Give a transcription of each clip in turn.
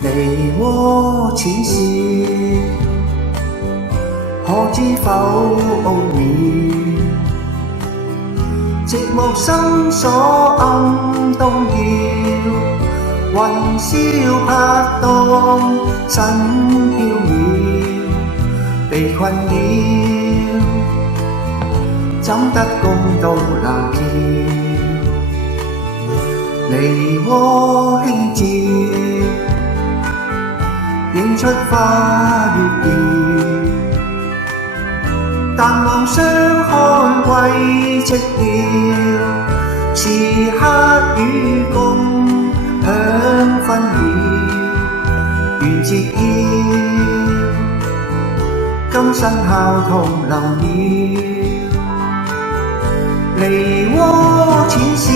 離窩淺笑，可知否奧妙？寂寞心所暗動搖，雲霄拍動，身飄渺，被困擾，怎得公道難橋？離窩輕照，映出花月調，但望相看歸寂寥，時刻與共享紛擾，緣節要，今生孝同臨了，離窩淺笑，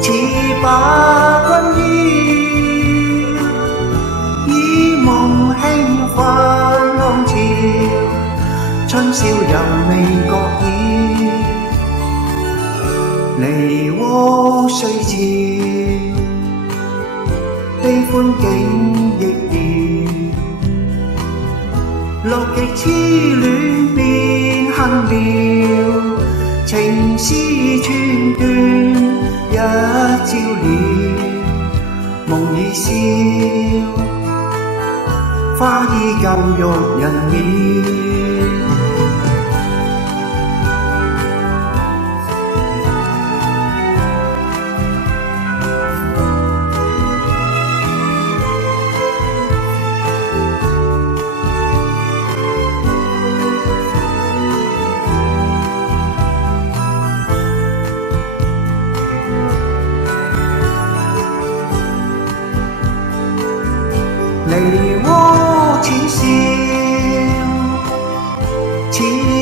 似把君邀，以夢輕泛浪潮，春宵猶未覺曉，離窩雖俏，悲歡景亦妙，樂極痴戀變恨妙，情絲寸斷一朝了，夢已消，花依舊欲人了。離窩淺笑，似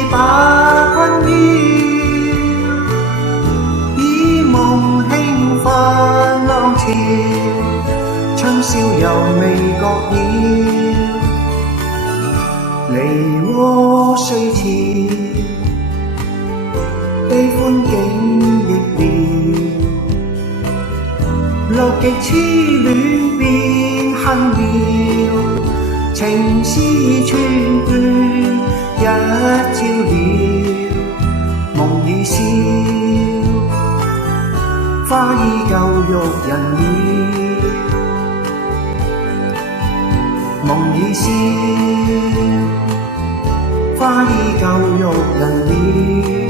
把君邀，以夢輕泛浪潮，春宵猶未覺曉，離窩雖俏，悲歡景亦妙，樂極痴戀變恨妙，情絲寸斷一朝了，夢已消，花依舊欲人了，夢已消，花依舊欲人了。